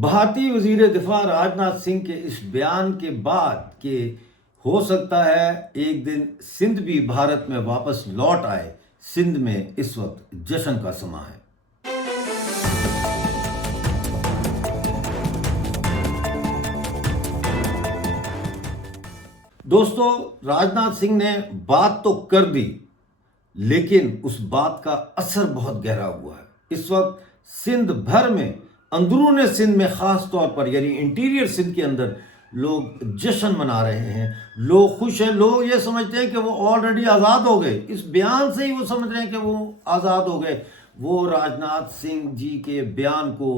بھارتی وزیر دفاع راجناتھ سنگھ کے اس بیان کے بعد کہ ہو سکتا ہے ایک دن سندھ بھی بھارت میں واپس لوٹ آئے، سندھ میں اس وقت جشن کا سماں ہے۔ دوستو، راجناتھ سنگھ نے بات تو کر دی، لیکن اس بات کا اثر بہت گہرا ہوا ہے۔ اس وقت سندھ بھر میں، اندرون سندھ میں خاص طور پر، یعنی انٹیریئر سندھ کے اندر لوگ جشن منا رہے ہیں، لوگ خوش ہیں، لوگ یہ سمجھتے ہیں کہ وہ آلریڈی آزاد ہو گئے۔ اس بیان سے ہی وہ سمجھ رہے ہیں کہ وہ آزاد ہو گئے۔ وہ راجناتھ سنگھ جی کے بیان کو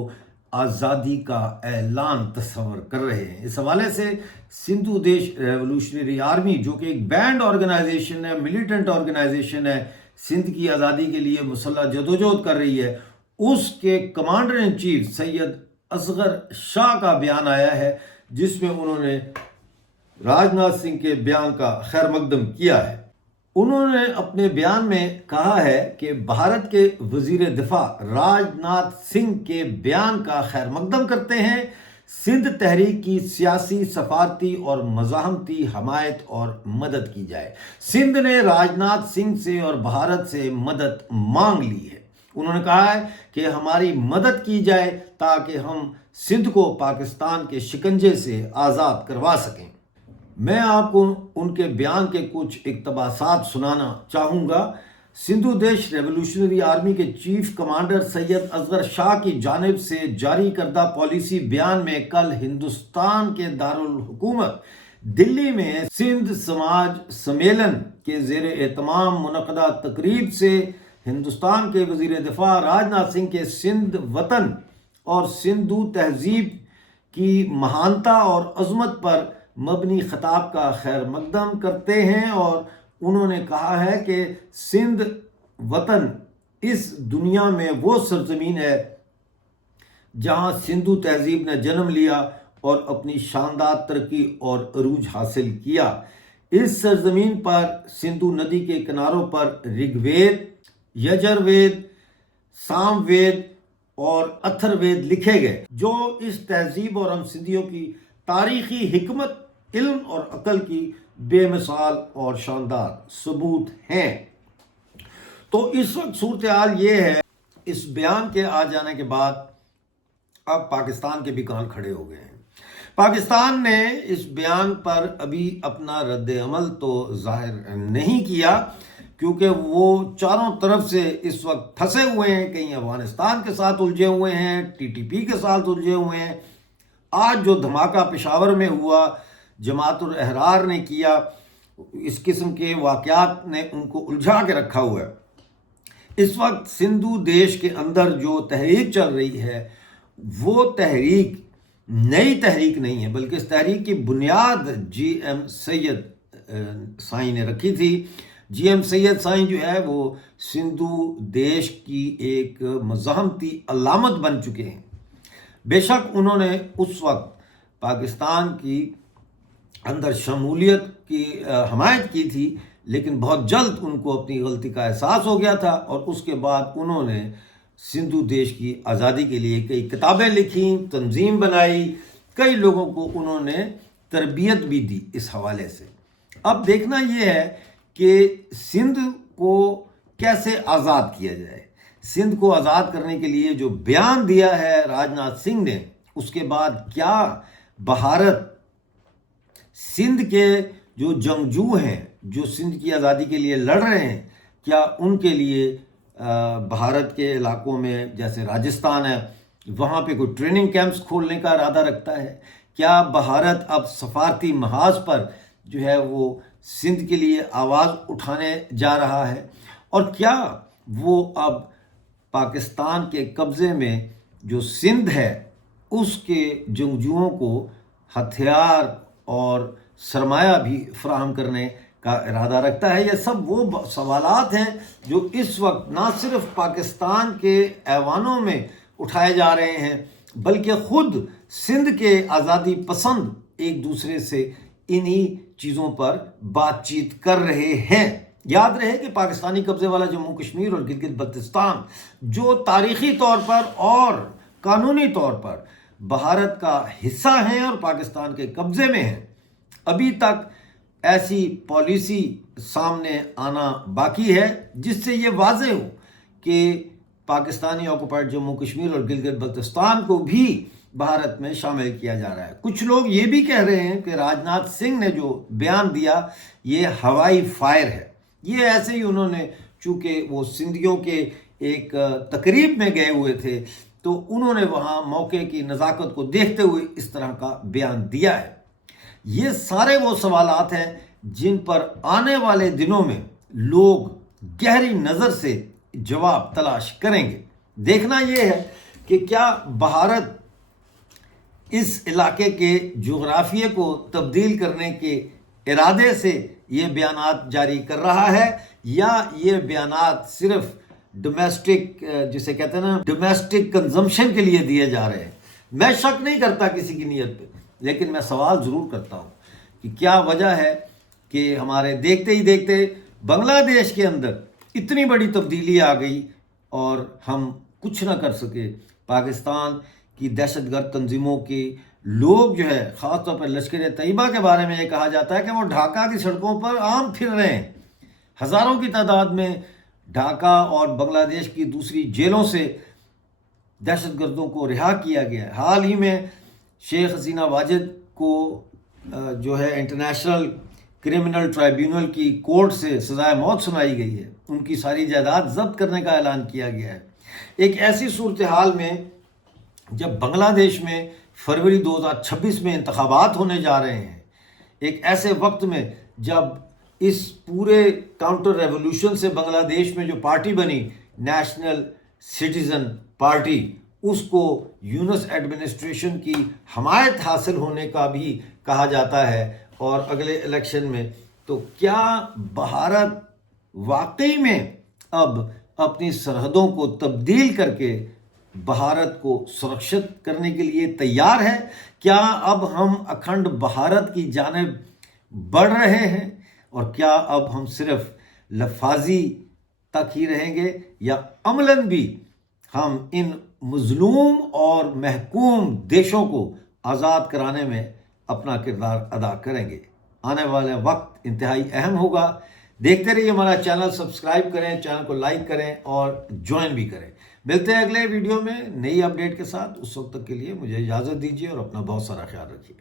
آزادی کا اعلان تصور کر رہے ہیں۔ اس حوالے سے سندھو دیش ریولوشنری آرمی، جو کہ ایک بینڈ آرگنائزیشن ہے، ملیٹنٹ آرگنائزیشن ہے، سندھ کی آزادی کے لیے مسلح جدوجہد کر رہی ہے، اس کے کمانڈر ان چیف سید اصغر شاہ کا بیان آیا ہے، جس میں انہوں نے راجناتھ سنگھ کے بیان کا خیر مقدم کیا ہے۔ انہوں نے اپنے بیان میں کہا ہے کہ بھارت کے وزیر دفاع راجناتھ سنگھ کے بیان کا خیر مقدم کرتے ہیں۔ سندھ تحریک کی سیاسی، سفارتی اور مزاحمتی حمایت اور مدد کی جائے۔ سندھ نے راجناتھ سنگھ سے اور بھارت سے مدد مانگ لی ہے۔ انہوں نے کہا ہے کہ ہماری مدد کی جائے تاکہ ہم سندھ کو پاکستان کے شکنجے سے آزاد کروا سکیں۔ میں آپ کو ان کے بیان کے کچھ اقتباسات سنانا چاہوں گا۔ سندھو دیش ریولوشنری آرمی کے چیف کمانڈر سید اصغر شاہ کی جانب سے جاری کردہ پالیسی بیان میں کل ہندوستان کے دارالحکومت دلی میں سندھ سماج سمیلن کے زیر اہتمام منعقدہ تقریب سے ہندوستان کے وزیر دفاع راجناتھ سنگھ کے سندھ وطن اور سندھو تہذیب کی مہانتا اور عظمت پر مبنی خطاب کا خیر مقدم کرتے ہیں، اور انہوں نے کہا ہے کہ سندھ وطن اس دنیا میں وہ سرزمین ہے جہاں سندھو تہذیب نے جنم لیا اور اپنی شاندار ترقی اور عروج حاصل کیا۔ اس سرزمین پر سندھو ندی کے کناروں پر رگ وید، یجر وید، سام وید اور اتھر وید لکھے گئے، جو اس تہذیب اور ہم سندھیوں کی تاریخی حکمت، علم اور عقل کی بے مثال اور شاندار ثبوت ہیں۔ تو اس وقت صورتحال یہ ہے، اس بیان کے آ جانے کے بعد اب پاکستان کے بھی کان کھڑے ہو گئے ہیں۔ پاکستان نے اس بیان پر ابھی اپنا رد عمل تو ظاہر نہیں کیا، کیونکہ وہ چاروں طرف سے اس وقت پھنسے ہوئے ہیں، کہیں افغانستان کے ساتھ الجھے ہوئے ہیں، ٹی ٹی پی کے ساتھ الجھے ہوئے ہیں۔ آج جو دھماکہ پشاور میں ہوا، جماعت الاحرار نے کیا، اس قسم کے واقعات نے ان کو الجھا کے رکھا ہوا ہے۔ اس وقت سندھو دیش کے اندر جو تحریک چل رہی ہے، وہ تحریک نئی تحریک نہیں ہے، بلکہ اس تحریک کی بنیاد جی ایم سید سائیں نے رکھی تھی۔ جی ایم سید سائیں جو ہے وہ سندھو دیش کی ایک مزاحمتی علامت بن چکے ہیں۔ بے شک انہوں نے اس وقت پاکستان کی اندر شمولیت کی حمایت کی تھی، لیکن بہت جلد ان کو اپنی غلطی کا احساس ہو گیا تھا، اور اس کے بعد انہوں نے سندھو دیش کی آزادی کے لیے کئی کتابیں لکھیں، تنظیم بنائی، کئی لوگوں کو انہوں نے تربیت بھی دی اس حوالے سے۔ اب دیکھنا یہ ہے کہ سندھ کو کیسے آزاد کیا جائے۔ سندھ کو آزاد کرنے کے لیے جو بیان دیا ہے راجناتھ سنگھ نے، اس کے بعد کیا بھارت سندھ کے جو جنگجو ہیں، جو سندھ کی آزادی کے لیے لڑ رہے ہیں، کیا ان کے لیے بھارت کے علاقوں میں جیسے راجستھان ہے، وہاں پہ کوئی ٹریننگ کیمپس کھولنے کا ارادہ رکھتا ہے؟ کیا بھارت اب سفارتی محاذ پر جو ہے وہ سندھ کے لیے آواز اٹھانے جا رہا ہے؟ اور کیا وہ اب پاکستان کے قبضے میں جو سندھ ہے، اس کے جنگجوؤں کو ہتھیار اور سرمایہ بھی فراہم کرنے کا ارادہ رکھتا ہے؟ یہ سب وہ سوالات ہیں جو اس وقت نہ صرف پاکستان کے ایوانوں میں اٹھائے جا رہے ہیں، بلکہ خود سندھ کے آزادی پسند ایک دوسرے سے انہی چیزوں پر بات چیت کر رہے ہیں۔ یاد رہے کہ پاکستانی قبضے والا جموں کشمیر اور گلگت بلتستان، جو تاریخی طور پر اور قانونی طور پر بھارت کا حصہ ہیں اور پاکستان کے قبضے میں ہیں، ابھی تک ایسی پالیسی سامنے آنا باقی ہے جس سے یہ واضح ہو کہ پاکستانی آکوپائڈ جموں کشمیر اور گلگت بلتستان کو بھی بھارت میں شامل کیا جا رہا ہے۔ کچھ لوگ یہ بھی کہہ رہے ہیں کہ راجناتھ سنگھ نے جو بیان دیا یہ ہوائی فائر ہے۔ یہ ایسے ہی انہوں نے، چونکہ وہ سندھیوں کے ایک تقریب میں گئے ہوئے تھے تو انہوں نے وہاں موقع کی نزاکت کو دیکھتے ہوئے اس طرح کا بیان دیا ہے۔ یہ سارے وہ سوالات ہیں جن پر آنے والے دنوں میں لوگ گہری نظر سے جواب تلاش کریں گے۔ دیکھنا یہ ہے کہ کیا بھارت اس علاقے کے جغرافیے کو تبدیل کرنے کے ارادے سے یہ بیانات جاری کر رہا ہے، یا یہ بیانات صرف ڈومیسٹک، جسے کہتے ہیں نا، ڈومیسٹک کنزمپشن کے لیے دیے جا رہے ہیں۔ میں شک نہیں کرتا کسی کی نیت پہ، لیکن میں سوال ضرور کرتا ہوں کہ کیا وجہ ہے کہ ہمارے دیکھتے ہی دیکھتے بنگلہ دیش کے اندر اتنی بڑی تبدیلی آ گئی اور ہم کچھ نہ کر سکے۔ پاکستان کی دہشت گرد تنظیموں کے لوگ جو ہے، خاص طور پر لشکر طیبہ کے بارے میں یہ کہا جاتا ہے کہ وہ ڈھاکہ کی سڑکوں پر عام پھر رہے ہیں، ہزاروں کی تعداد میں ڈھاکہ اور بنگلہ دیش کی دوسری جیلوں سے دہشت گردوں کو رہا کیا گیا ہے۔ حال ہی میں شیخ حسینہ واجد کو جو ہے انٹرنیشنل کرمنل ٹرائیبیونل کی کورٹ سے سزائے موت سنائی گئی ہے، ان کی ساری جائیداد ضبط کرنے کا اعلان کیا گیا ہے۔ ایک ایسی صورتحال میں جب بنگلہ دیش میں فروری 2026 میں انتخابات ہونے جا رہے ہیں، ایک ایسے وقت میں جب اس پورے کاؤنٹر ریولوشن سے بنگلہ دیش میں جو پارٹی بنی، نیشنل سٹیزن پارٹی، اس کو یونس ایڈمنسٹریشن کی حمایت حاصل ہونے کا بھی کہا جاتا ہے اور اگلے الیکشن میں، تو کیا بھارت واقعی میں اب اپنی سرحدوں کو تبدیل کر کے بھارت کو سرکشت کرنے کے لیے تیار ہے؟ کیا اب ہم اکھنڈ بھارت کی جانب بڑھ رہے ہیں، اور کیا اب ہم صرف لفاظی تک ہی رہیں گے، یا عملاً بھی ہم ان مظلوم اور محکوم دیشوں کو آزاد کرانے میں اپنا کردار ادا کریں گے؟ آنے والا وقت انتہائی اہم ہوگا۔ دیکھتے رہیے ہمارا چینل، سبسکرائب کریں، چینل کو لائک کریں اور جوائن بھی کریں۔ ملتے ہیں اگلے ویڈیو میں نئی اپڈیٹ کے ساتھ۔ اس وقت تک کے لیے مجھے اجازت دیجیے اور اپنا بہت سارا خیال رکھیے۔